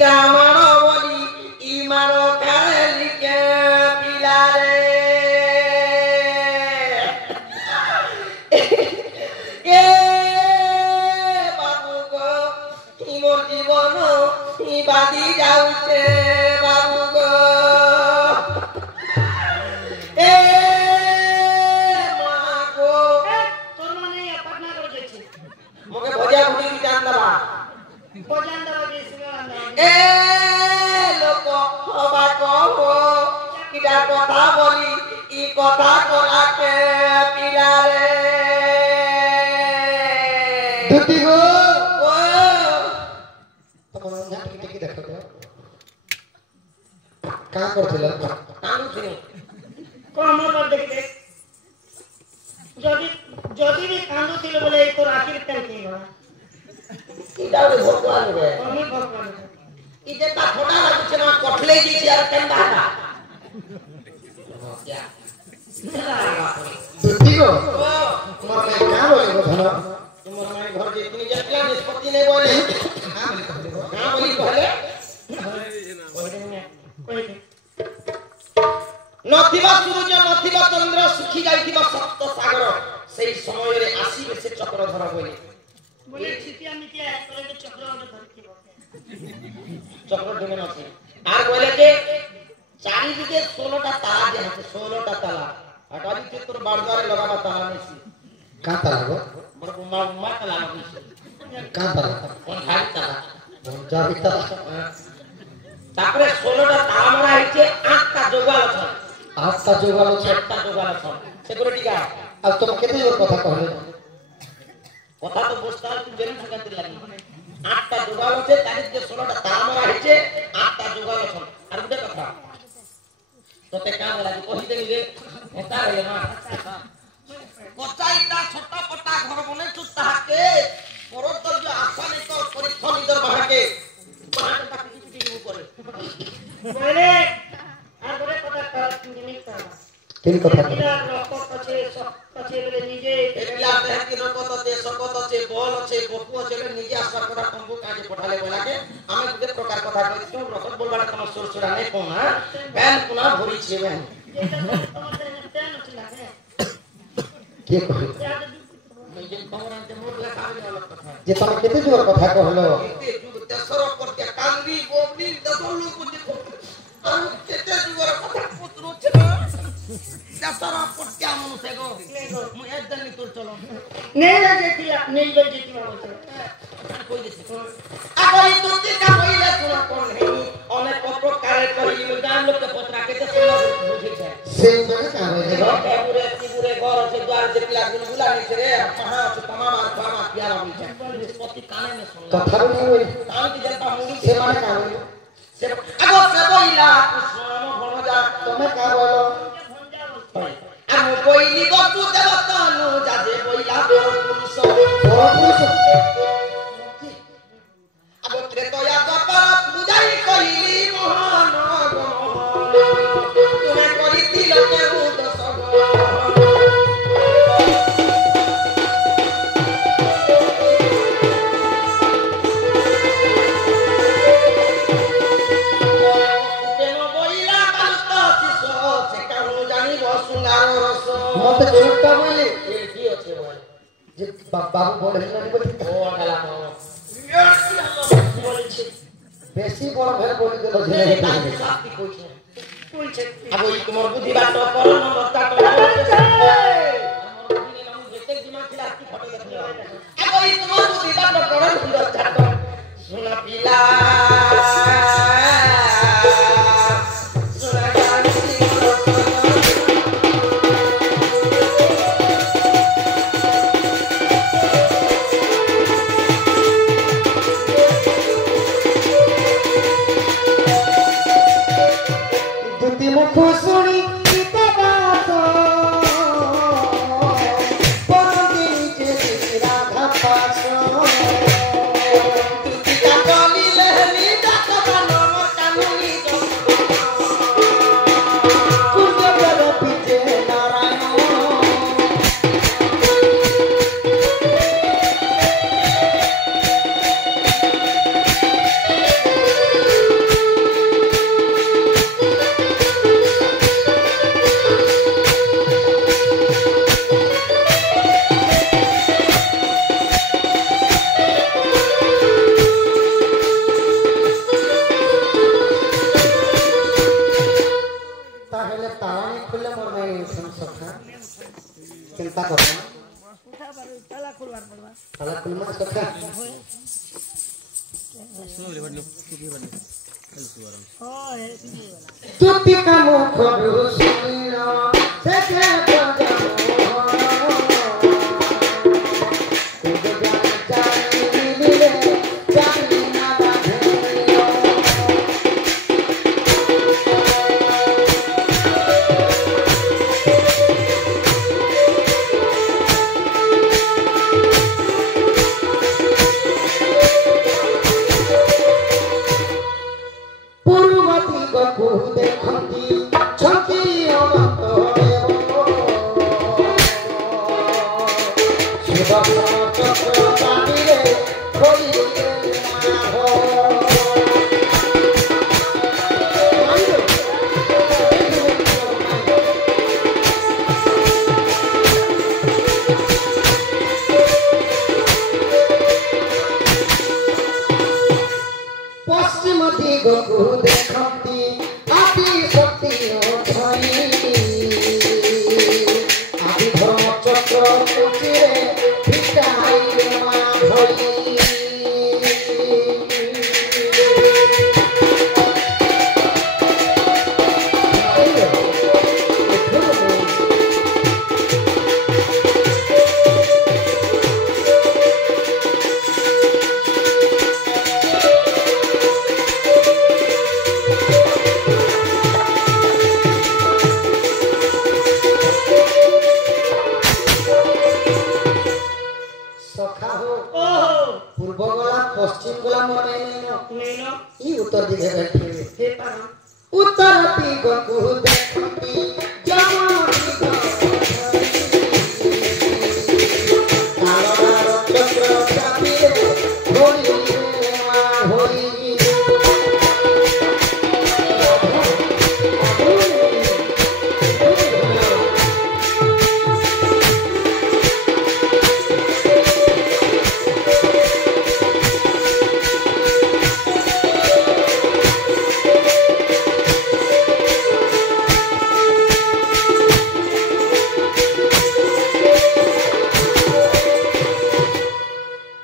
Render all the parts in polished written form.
ইটা মারো বলি ই মারো কালে লিখে পিলারে এ বাবু গো মোর জীবন ই বাদি যাউছে বাবু গো এ মা গো তোর মানে পাটনা করে যাচ্ছে মোকে ভজা ভুজি জান দেবা ভোজন দেওয়া দিয়েছে এ লোক হবা কহ কিটা কথা বলি ই কথা কলাকে পিলারে দুটি গো ও তোমার ঝাঁটি টিকি দেখো তো কাম করছিল কানুছিনি কমর পর দেখতে যদি যদি भी কান্দু ছিল বলে এই তোর আখির তেল কি গলা কিটা ওই ভগবান রে আমি ভগবান ই যে তা ঠোঁটা লাগুছে না কঠলে দিয়েছি আর কেন্দা না দুটি গো ও তোমার মেয়ে কাম বলে গো ধন তোমার মায়ের ঘর যে তুমি যাচ্ছিলা নিষ্পত্তি নেই বলে হ্যাঁ বলি বলে নথিবা সূর্য নথিবা চন্দ্র সুখী যাইଥିବା সপ্ত সাগর সেই সমୟରେ আসিবে সে চক্রধর বলে বলে চিতিয়া মিতিয়া এক করে চক্র ধরতি চক্র ডুবে আছে আর বলে যে চারিদিকে 16টা তালা যে আছে 16টা তালা আর আদিতে তোর বারদারে লাগাবা তালা নেছি কাঁতা লাগো বড় মা তালা নেছি কাঁতা কোন ধারি তালা যাবিতা তারপরে 16টা তালা মারা হইছে 8টা যোগাল আছে আটটা যোগালো 8টা যোগাল আছে সেগুলো টিকা আর তুমি কেতে ওর কথা কহলে কথা তো বুঝতে তুই জেনে থাকাতে লাগি 8টা যোগাল আছে তার যে 16টা তালা মারা হইছে 8টা যোগাল আছে আর একটা কথা তোতে কাম লাগি কহি দেবি রে এটা রে মা কচাইটা ছোট পটা ঘর বনে তু তাহাকে পরতর্য আশা নেই তো পরীক্ষা নিদর বাহাকে বাহাটা কিছু কিছু করে বলে আর বলে কথা জিনিস করা তিন কথা এরা রক্ত কাছে সব কাছে বলে নিজে এগুলা দেহকি রকত আছে সকত আছে বল আছে বপু আছে নিজে আশা করা তম্বু কাজে পঠালে বলাকে আমি দুই প্রকার কথা কইছি রকত বলবাটা তোমার সুরসুরা নেই কোন না ব্যান পুনা ভরিছে ব্যান যেটা তোমার তেন আছে লাগে কে কহে নিজে খবর আনতে মোর লেখা হবে অলগ কথা যে তুমি কেতে জোর কথা কহলো এতে যুগ তেসর করতে কান্দি গোবলি দদলু কুজি আর কেতে যুগর কথা পুত্র ছিল তেসর করতে আমন সেগো মু একদম তোর চলো নেই না যেতিয়া নেই বল যেতিয়া বলছে কই দিছি আগই তুই কা কইলে কোন কোন হেই অনেক প্রকারে কইল গান লোক পত্রা কেতে শুনো বুঝিছে সেই মানে কাম হয়ে গেল পুরে পুরে ঘর আছে দ্বার যে পিলা গুলা নিছে রে পাহা আছে तमाम আর খাওয়া পিয়ারা বুঝছে নিষ্পত্তি কানে মে শুনলা কথা বলি ওই আমি কি জানতা মুড়ি সে মানে কাম হইল সে আগো সে বইলা কৃষ্ণ ঘন যা তুমি কা বলো আমি কইলি বস্তু দেবতানু যাদে বইলা বের পুরুষ পরপুরুষ আগো ত্রেতয়া দ্বাপর পূজাই কইলি মহান তুমি করিছিল কেউ দশ মতে ছোটটা বলি কি আছে বল যে বাবু বলে না বলি ও গলা বলছে বেশি বড় ভের বলি দিল ঝেলে তাই সাথী কইছে বলছে আবো ই তোমার বুদ্ধি বাট করো না বস্তা তো আমার বুদ্ধি নাম যেতে দিমা ছিল কি ফটো দেখলি আবো ই তোমার বুদ্ধি বাট করো সুন্দর চাট সোনা পিলা সোনা গানি দুটি মুখ শুনি পিতা দাস পরদিন যে রাধা পাশ তুই কাটলিলে ताला खुलवार पड़वा ताला खुलमा सखा ओए तुति का मुख रुसिनो से के बजाओ तुझ जान जानी मिले जानी ना राधेयो पूर्वती गकु देखंती छंती अनंत देव सुदर्शन चक्र तानिरे खोली माहो पश्चिम दिगकु देखंती आदि शक्ति छई आदि धर्म चक्र कुचिरे फिटाई मा भई सखा हो ओहो पूर्व गला पश्चिम गला मने नैनो ई उत्तर दिखे बैठे हे पारा उत्तर दिगकु देखंती जमन दिगकु कालरार चक्र चापिरे होली मा होई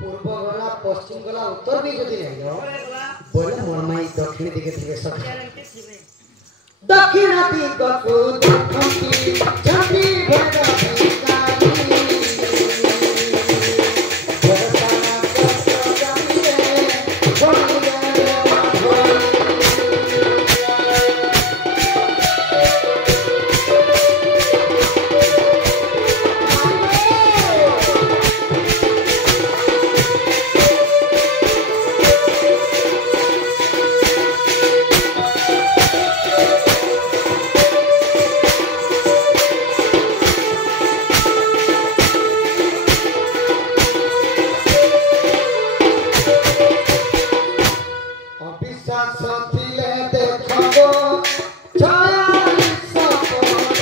पूर्व गला पश्चिम गला उत्तर भी যদি নাই যাও ओए गला বলে মনমাই দক্ষিণ দিকে থেকে সখা ग्यारंटी थिबे दक्षिण दिगकु देखंती छंती भगवती काली जगताना चक्र जामिरे खोली मा होई अविश्वास थिले देखबो छाया सपन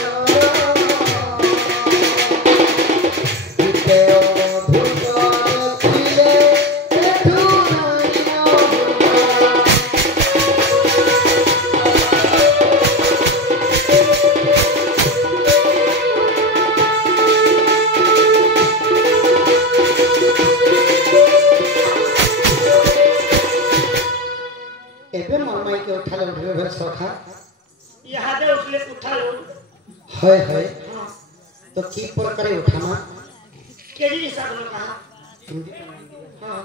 इते अधुर थिले एठु नाइनो एबे मरमाई के उठाले उठले भेल सखा यहाँ दे उसले उठा लो है तो की प्रकारे उठाना केजी हिसाब में कहा हाँ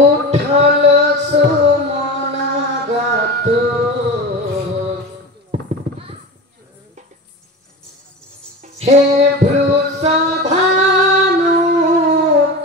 उठल सुमना गातो हे